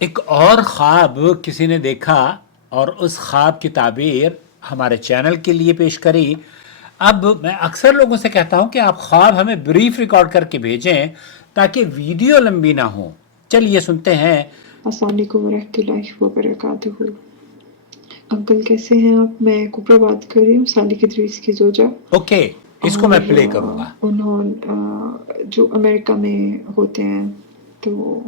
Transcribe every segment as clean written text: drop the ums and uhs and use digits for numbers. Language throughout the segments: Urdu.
ایک اور خواب کسی نے دیکھا اور اس خواب کی تعبیر ہمارے چینل کے لیے پیش کری. اب میں اکثر لوگوں سے کہتا ہوں کہ آپ خواب ہمیں بریف ریکارڈ کر کے بھیجیں تاکہ ویڈیو لمبی نہ ہو. چلیے سنتے ہیں. السلام علیکم ورحمۃ اللہ وبرکاتہ. انکل کیسے ہیں آپ؟ میں کپرا بات کر رہی ہوں، سالک ادریس کی زوجہ. اوکے، اس کو میں اور پلے کروں گا. انہوں جو امریکہ میں ہوتے ہیں، تو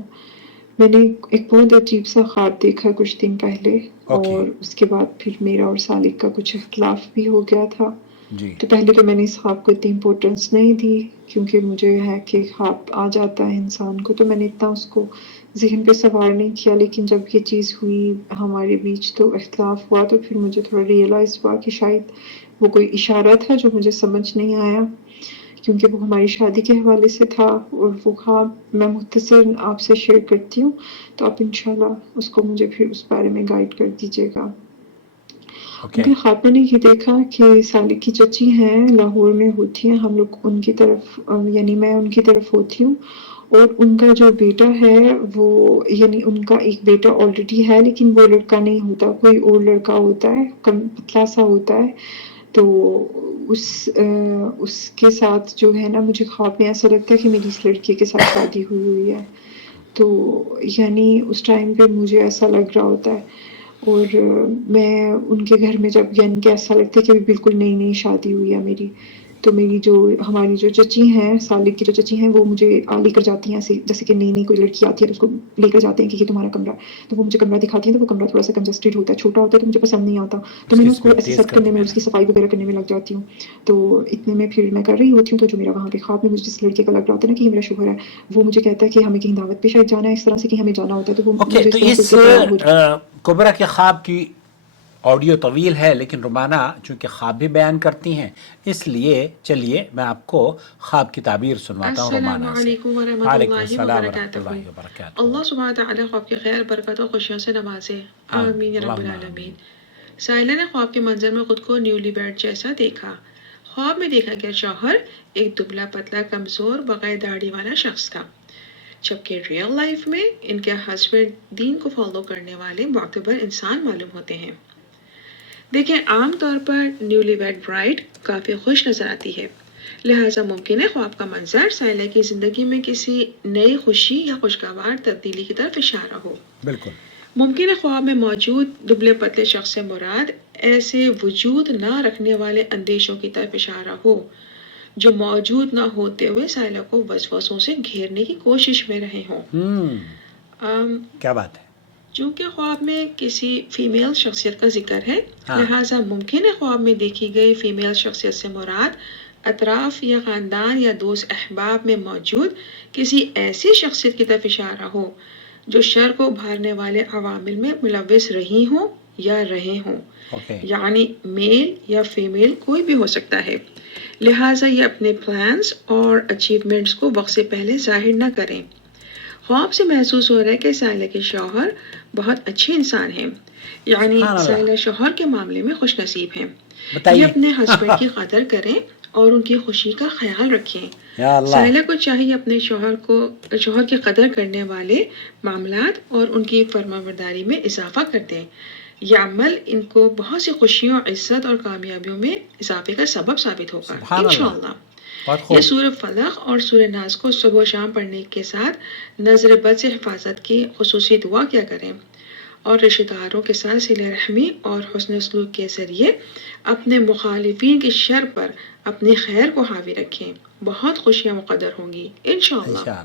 میں نے ایک بہت عجیب سا خواب دیکھا کچھ دن پہلے، اوکے اور اس کے بعد پھر میرا اور سالک کا کچھ اختلاف بھی ہو گیا تھا. جی. تو پہلے تو میں نے اس خواب کو اتنی امپورٹنس نہیں دی، کیونکہ مجھے ہے کہ خواب آ جاتا ہے انسان کو، تو میں نے اتنا اس کو ذہن پہ سوار نہیں کیا. لیکن جب یہ چیز ہوئی ہمارے بیچ، تو اختلاف ہوا، تو پھر مجھے تھوڑا ریئلائز ہوا کہ شاید وہ کوئی اشارہ تھا جو مجھے سمجھ نہیں آیا، کیونکہ وہ ہماری شادی کے حوالے سے تھا. اور وہ خواب میں مختصر آپ سے شیئر کرتی ہوں، تو آپ انشاءاللہ اس کو مجھے پھر اس بارے میں گائیڈ کر دیجیے گا. اوکے. ان کے خواب میں نے یہ دیکھا کہ سالک کی چچی ہیں، لاہور میں ہوتی ہیں. ہم لوگ ان کی طرف، یعنی میں ان کی طرف ہوتی ہوں، اور ان کا جو بیٹا ہے وہ، یعنی ان کا ایک بیٹا آلریڈی ہے، لیکن وہ لڑکا نہیں ہوتا، کوئی اور لڑکا ہوتا ہے، کم پتلا سا ہوتا ہے. تو اس کے ساتھ جو ہے نا، مجھے خواب میں ایسا لگتا ہے کہ میری اس لڑکے کے ساتھ شادی ہوئی ہے. تو یعنی اس ٹائم پہ مجھے ایسا لگ رہا ہوتا ہے. اور میں ان کے گھر میں جب، یعنی کہ ایسا لگتا ہے کہ بالکل نئی نئی شادی ہوئی ہے میری، تو میری جو، ہماری جو چچی ہیں، سالک کی جو چچی ہیں، وہ مجھے لے کر جاتی ہیں، ایسے جیسے کہ نئی نئی کوئی لڑکی آتی ہے تو اس کو لے کر جاتے ہیں کہ یہ تمہارا کمرہ. تو وہ مجھے کمرہ دکھاتی ہیں، تو وہ کمرہ تھوڑا سا کنجسٹڈ ہوتا ہے، چھوٹا ہوتا ہے، تو مجھے پسند نہیں آتا. تو اس میں کی نے اس کو اسپیڈ ایسے تیز سیٹ کر دی کرنے میں، میں اس نے. کی صفائی وغیرہ کرنے میں لگ جاتی ہوں. تو اتنے میں پھر میں کر رہی ہوتی ہوں، تو جو میرا وہاں پہ خواب میں مجھے جس لڑکے کا لگ رہا ہوتا ہے نا کہ یہ میرا شوہر ہے، وہ مجھے کہتا ہے کہ ہمیں کہیں دعوت پہ شاید جانا ہے، اس طرح سے کہیں ہمیں جانا ہوتا ہے. تو وہ اوکے، مجھے تو اس طرح سے اس کہ تیار ہو. کبرا کے خواب کی آڈیو طویل ہے، لیکن رومانہ چونکہ خواب بھی بیان کرتی ہیں، اس لیے چلیے میں آپ کو خواب کی تعبیر سنواتا ہوں السلام رومانہ سے. علیکم ورحمۃ وعلیکم اللہ السلام ورحمۃ وبرکاتہ. اللہ وبرکاتہ. اللہ سبحانہ تعالیٰ خواب کے خیر برکت و خوشیوں سے نوازے. آمین یا رب اللہم العالمین. آمین. سائلہ نے خواب کے منظر میں خود کو نیولی بیڈ جیسا دیکھا. خواب میں دیکھا گیا شوہر ایک دبلا پتلا کمزور بغیر داڑھی والا شخص تھا، جبکہ ریئل لائف میں ان کے ہسبینڈ دین کو فالو کرنے والے معتبر انسان معلوم ہوتے ہیں. دیکھیں، عام طور پر نیولی ویڈ برائڈ کافی خوش نظر آتی ہے، لہٰذا ممکن ہے خواب کا منظر سائلہ کی زندگی میں کسی نئی خوشی یا خوشگوار تبدیلی کی طرف اشارہ ہو. بالکل. ممکن ہے خواب میں موجود دبلے پتلے شخص سے مراد ایسے وجود نہ رکھنے والے اندیشوں کی طرف اشارہ ہو جو موجود نہ ہوتے ہوئے سائلہ کو وسوسوں سے گھیرنے کی کوشش میں رہے ہوں. کیا بات ہے. چونکہ خواب میں کسی فیمیل شخصیت کا ذکر ہے، ہاں. لہٰذا ممکن ہے خواب میں دیکھی گئی فیمیل شخصیت سے مراد اطراف یا خاندان یا دوست احباب میں موجود کسی ایسی شخصیت کی طرف اشارہ ہو جو شر کو ابھارنے والے عوامل میں ملوث رہی ہوں یا رہے ہوں. یعنی میل یا فیمیل کوئی بھی ہو سکتا ہے، لہٰذا یہ اپنے پلانز اور اچیومنٹس کو وقت سے پہلے ظاہر نہ کریں. خواب سے محسوس ہو رہا ہے کہ سائلہ کے شوہر بہت اچھے انسان ہیں، یعنی سائلہ شوہر کے معاملے میں خوش نصیب ہیں. یہ اپنے ہسبینڈ کی قدر کریں اور ان کی خوشی کا خیال رکھیں. سائلہ کو چاہیے اپنے شوہر کی قدر کرنے والے معاملات اور ان کی فرمانبرداری میں اضافہ کر دیں. یہ عمل ان کو بہت سی خوشیوں، عزت اور کامیابیوں میں اضافے کا سبب ثابت ہوگا انشاءاللہ. یہ سورہ فلق اور سورہ ناس کو صبح و شام پڑھنے کے ساتھ نظر بد سے حفاظت کی خصوصی دعا کیا کریں، اور رشتہ داروں کے ساتھ صلہ رحمی اور حسن سلوک کے ذریعے اپنے مخالفین کی شر پر اپنی خیر کو حاوی رکھیں. بہت خوشیاں مقدر ہوں گی انشاءاللہ.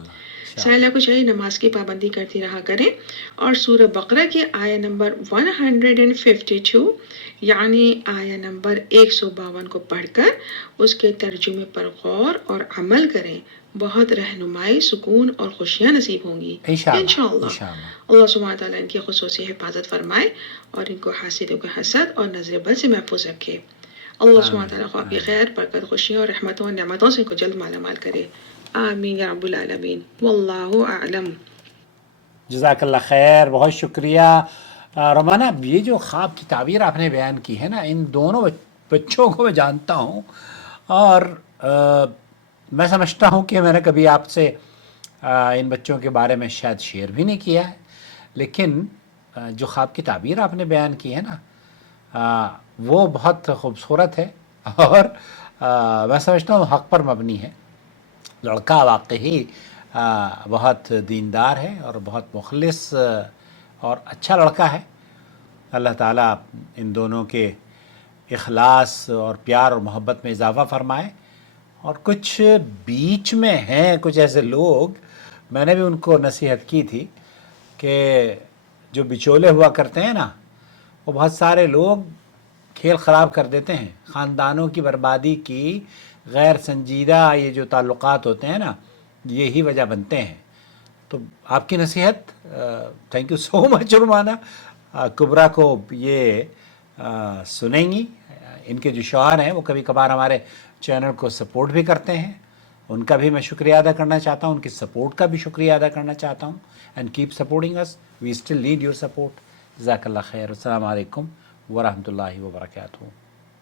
سائلہ کو چاہیے نماز کی پابندی کرتی رہا کریں اور سورہ بقرہ کی آیہ نمبر 152 یعنی آیہ نمبر 152 کو پڑھ کر اس کے ترجمے پر غور اور عمل کریں. بہت رہنمائی، سکون اور خوشیاں نصیب ہوں گی انشاءاللہ. اللہ سبحانہ تعالیٰ ان کی خصوصی حفاظت فرمائے اور ان کو حاسدوں کے حسد اور نظر بد سے محفوظ رکھے. اللہ سبحانہ تعالیٰ خواب کی خیر، برکت، خوشیوں اور رحمتوں اور نعمتوں سے کو جلد مالا مال کرے. آمین یا رب العالمین. واللہ اعلم. جزاک اللہ خیر، بہت شکریہ رومانہ. یہ جو خواب کی تعبیر آپ نے بیان کی ہے نا، ان دونوں بچوں کو میں جانتا ہوں، اور میں سمجھتا ہوں کہ میں نے کبھی آپ سے ان بچوں کے بارے میں شاید شیئر بھی نہیں کیا ہے، لیکن جو خواب کی تعبیر آپ نے بیان کی ہے نا وہ بہت خوبصورت ہے اور میں سمجھتا ہوں حق پر مبنی ہے. لڑکا واقعی بہت دیندار ہے اور بہت مخلص اور اچھا لڑکا ہے. اللہ تعالیٰ ان دونوں کے اخلاص اور پیار اور محبت میں اضافہ فرمائے. اور کچھ بیچ میں ہیں کچھ ایسے لوگ، میں نے بھی ان کو نصیحت کی تھی کہ جو بچولے ہوا کرتے ہیں نا، وہ بہت سارے لوگ کھیل خراب کر دیتے ہیں، خاندانوں کی بربادی کی غیر سنجیدہ یہ جو تعلقات ہوتے ہیں نا یہی وجہ بنتے ہیں. تو آپ کی نصیحت تھینک یو سو مچ رومانہ. کبرا کو یہ سنیں گی. ان کے جو شوہر ہیں وہ کبھی کبھار ہمارے چینل کو سپورٹ بھی کرتے ہیں، ان کا بھی میں شکریہ ادا کرنا چاہتا ہوں، ان کی سپورٹ کا بھی شکریہ ادا کرنا چاہتا ہوں. And keep supporting us, we still need your support. جزاک اللہ خیر. السلام علیکم ورحمۃ اللہ وبرکاتہ.